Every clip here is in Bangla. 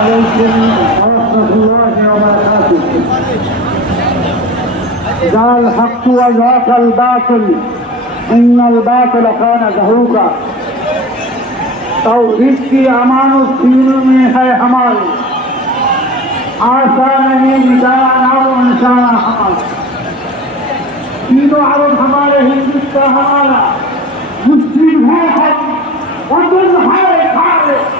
عليكم ورحمة الله وبركاته جاء الحق وذاك الباطل إن الباطل كان زهوقا توحید کی امان و سینوں میں ہے ہماری آسا نہیں نکالا و انسان ہمارا تینوں عرب ہمارے ہندوستان ہمارا مسلم ہے ہم وطن ہے ہمارے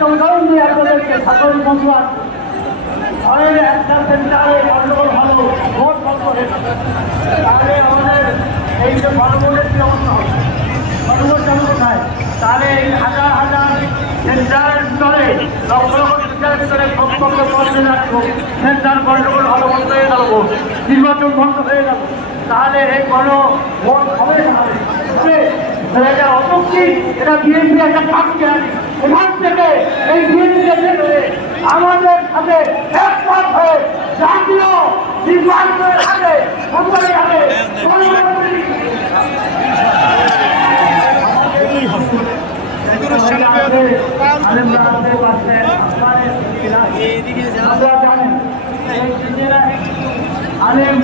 একটা আপনাদেরকে সাধারণ বন্ধু আছে একটা ভালো, ভোট গেল। তাহলে আমাদের এই যে গণভোটের কি অবস্থা হবে? গণভোট তাহলে এই হাজার হাজার সেন্টারের ভিতরে লক্ষ লক্ষ সেন্টারের ভিতরে রাখব। সেন্টার গন্ডগোল ভালো হয়ে গেল নির্বাচন বন্ধ হয়ে গেল। তাহলে এই গণ ভোট হবে না হবে তাহলে এটা বিএনপি একটা এই বিএনপি আমাদের সাথে একমত হয়ে জাতীয় নির্বাচনের আগে আমরা জানেন আলেম